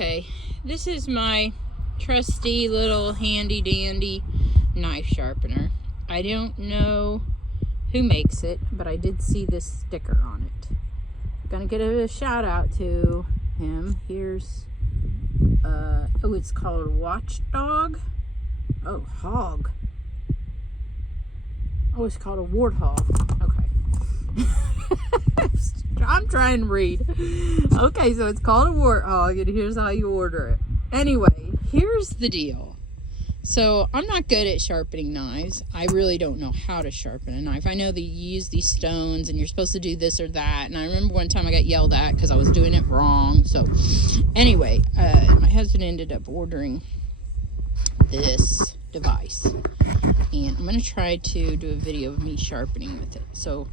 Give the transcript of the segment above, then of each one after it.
Okay, this is my trusty little handy dandy knife sharpener. I don't know who makes it, but I did see this sticker on it. Gonna get a shout out to him. Here's oh, it's called Watchdog. Oh, hog. Oh, it's called a Warthog. Okay. I'm trying to read. Okay, so it's called a Warthog, and here's how you order it. Anyway, here's the deal. So I'm not good at sharpening knives. I really don't know how to sharpen a knife. I know that you use these stones and you're supposed to do this or that. And I remember one time I got yelled at because I was doing it wrong. So anyway, my husband ended up ordering this device. And I'm going to try to do a video of me sharpening with it. So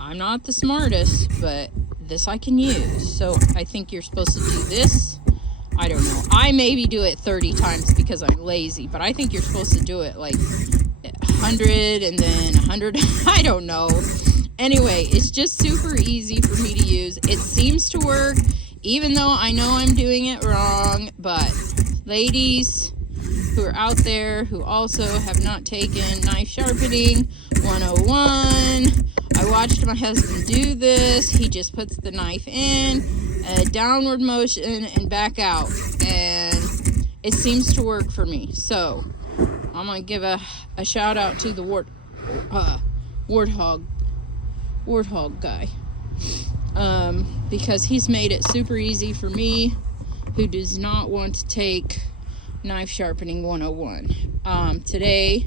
I'm not the smartest, but this I can use. So I think you're supposed to do this. I don't know. I maybe do it 30 times because I'm lazy, but I think you're supposed to do it like 100 and then 100. I don't know. Anyway, it's just super easy for me to use. It seems to work, even though I know I'm doing it wrong. But ladies who are out there who also have not taken knife sharpening 101, I watched my husband do this. He just puts the knife in, a downward motion, and back out, and it seems to work for me. So I'm gonna give a shout out to the Warthog guy, because he's made it super easy for me who does not want to take knife sharpening 101. Today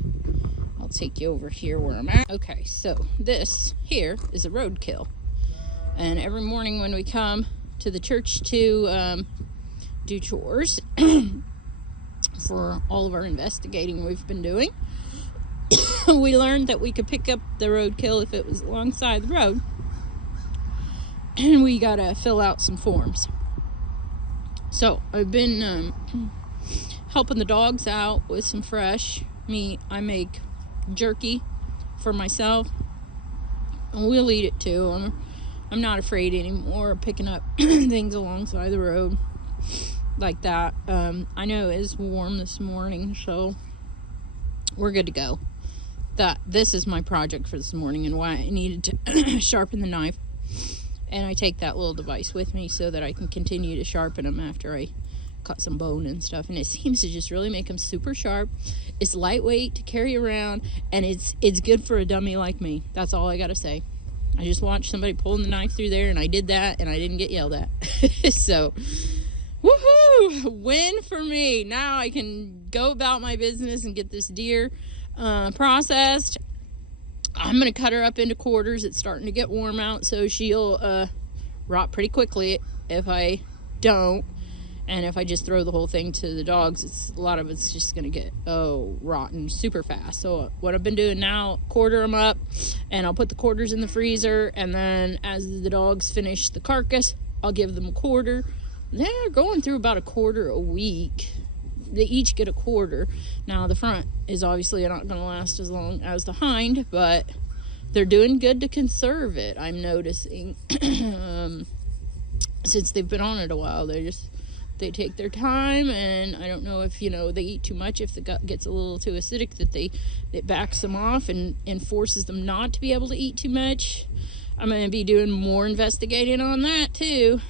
I'll take you over here where I'm at. Okay, so this here is a roadkill, and every morning when we come to the church to do chores for all of our investigating we've been doing, we learned that we could pick up the roadkill if it was alongside the road, and we gotta fill out some forms. So I've been helping the dogs out with some fresh meat. I make jerky for myself, and we'll eat it too. I'm not afraid anymore of picking up things alongside the road like that. I know it is warm this morning, so we're good to go. This is my project for this morning and why I needed to sharpen the knife. And I take that little device with me so that I can continue to sharpen them after I cut some bone and stuff. And it seems to just really make them super sharp. It's lightweight to carry around, and it's good for a dummy like me. That's all I gotta say. I just watched somebody pulling the knife through there, and I did that, and I didn't get yelled at. So, woohoo! Win for me. Now I can go about my business and get this deer processed. I'm going to cut her up into quarters. It's starting to get warm out, so she'll rot pretty quickly if I don't. And if I just throw the whole thing to the dogs, a lot of it's just going to get, rotten super fast. So what I've been doing now, quarter them up, and I'll put the quarters in the freezer. And then as the dogs finish the carcass, I'll give them a quarter. They're going through about a quarter a week. They each get a quarter. Now, the front is obviously not going to last as long as the hind, but they're doing good to conserve it, I'm noticing. Since they've been on it a while, they take their time, and I don't know if, they eat too much. If the gut gets a little too acidic, it backs them off and forces them not to be able to eat too much. I'm going to be doing more investigating on that too.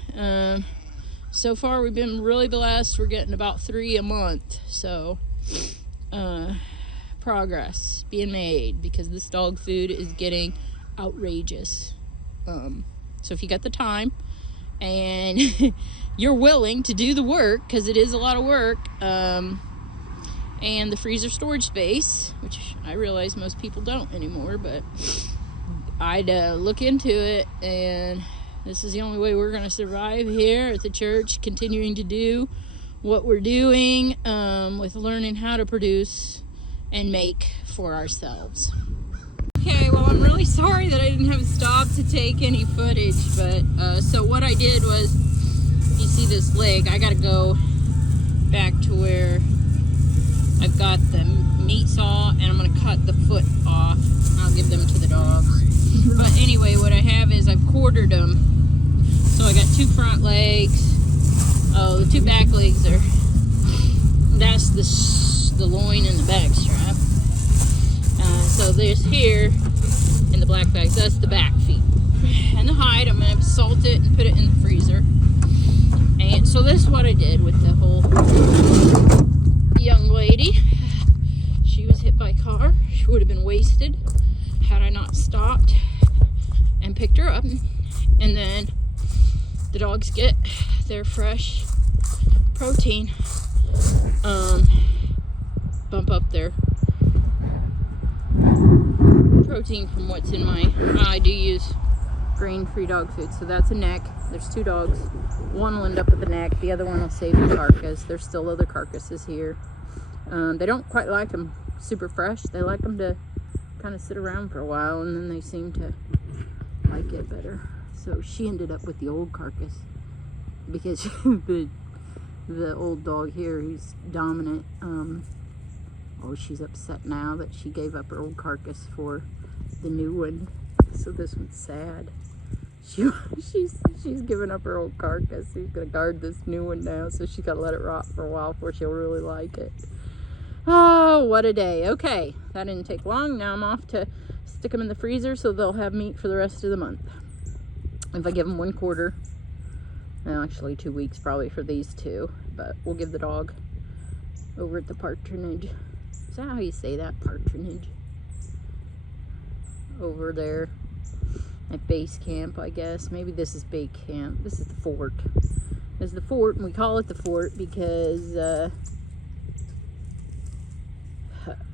So far we've been really blessed. We're getting about 3 a month. So progress being made, because this dog food is getting outrageous. So if you got the time and you're willing to do the work, because it is a lot of work, and the freezer storage space, which I realize most people don't anymore, but I'd look into it. And this is the only way we're going to survive here at the church, continuing to do what we're doing, with learning how to produce and make for ourselves. Okay, well, I'm really sorry that I didn't have stopped to take any footage, but so what I did was, you see this leg, I gotta go back to where I've got the meat saw, and I'm gonna cut the foot off. I'll give them to the dogs. But anyway, what I have is I've quartered them. So I got 2 front legs, Oh, the two back legs are, that's the loin and the back strap. So this here in the black bags, that's the back feet. And the hide, I'm going to salt it and put it in the freezer. And so this is what I did with the whole young lady. She was hit by a car. She would have been wasted had I not stopped and picked her up. And then the dogs get their fresh protein, bump up their protein from what's in my, I do use grain-free dog food. So that's a neck. There's two dogs. One will end up with the neck. The other one will save the carcass. There's still other carcasses here. They don't quite like them super fresh. They like them to kind of sit around for a while, and then they seem to like it better. So she ended up with the old carcass because the old dog here, who's dominant, oh, she's upset now that she gave up her old carcass for the new one. So this one's sad. She's given up her old carcass. She's gonna guard this new one now, so she's gotta let it rot for a while before she'll really like it. Oh, what a day. Okay, that didn't take long. Now I'm off to stick them in the freezer so they'll have meat for the rest of the month. If I give them 1 quarter, well, actually 2 weeks probably for these two, but we'll give the dog over at the Partridge. Is that how you say that? Partridge? Over there at base camp, I guess. Maybe this is base camp. This is the fort. This is the fort, and we call it the fort because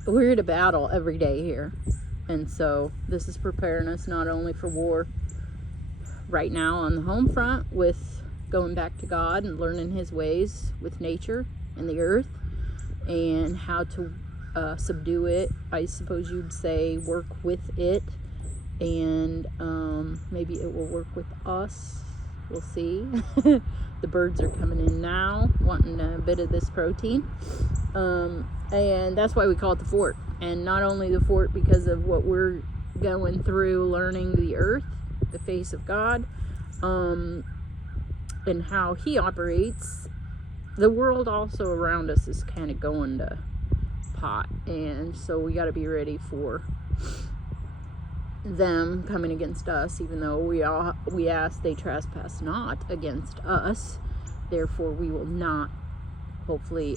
we're at a battle every day here. And so this is preparing us not only for war right now on the home front with going back to God and learning his ways with nature and the earth and how to subdue it, I suppose you'd say, work with it, and maybe it will work with us. We'll see. The birds are coming in now wanting a bit of this protein, and that's why we call it the fort. And not only the fort because of what we're going through, learning the earth, the face of God, and how he operates. The world also around us is kind of going to pot, and so we got to be ready for them coming against us, even though we ask they trespass not against us, therefore we will not hopefully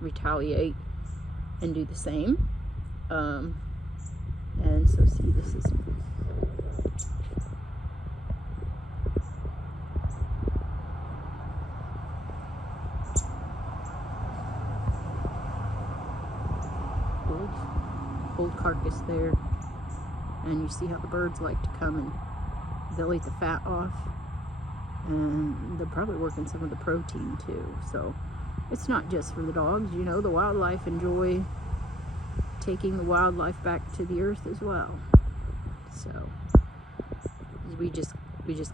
retaliate and do the same. And so see, this is old carcass there, and you see how the birds like to come and they'll eat the fat off, and they're probably working some of the protein too. So it's not just for the dogs, you know, the wildlife enjoy taking the wildlife back to the earth as well. So we just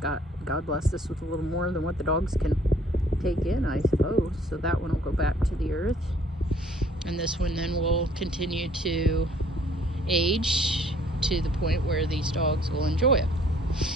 got, God blessed us with a little more than what the dogs can take in, I suppose. So that one will go back to the earth, and this one then will continue to age to the point where these dogs will enjoy it.